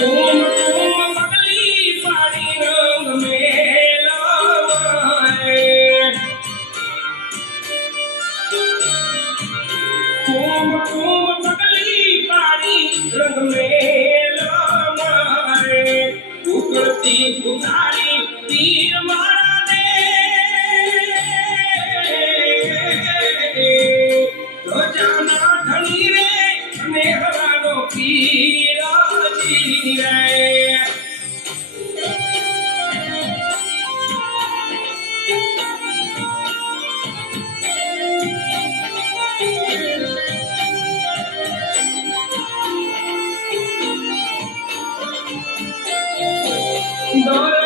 કુમ કુમ પગલી પાડી રંગ મેલવાય કુમ કુમ પગલી પાડી રંગ મેલવાય ઉકળતી ઉતારી તીર મારા દે તો જાના ધણી રે અને હવાનો પીરાજી રે No.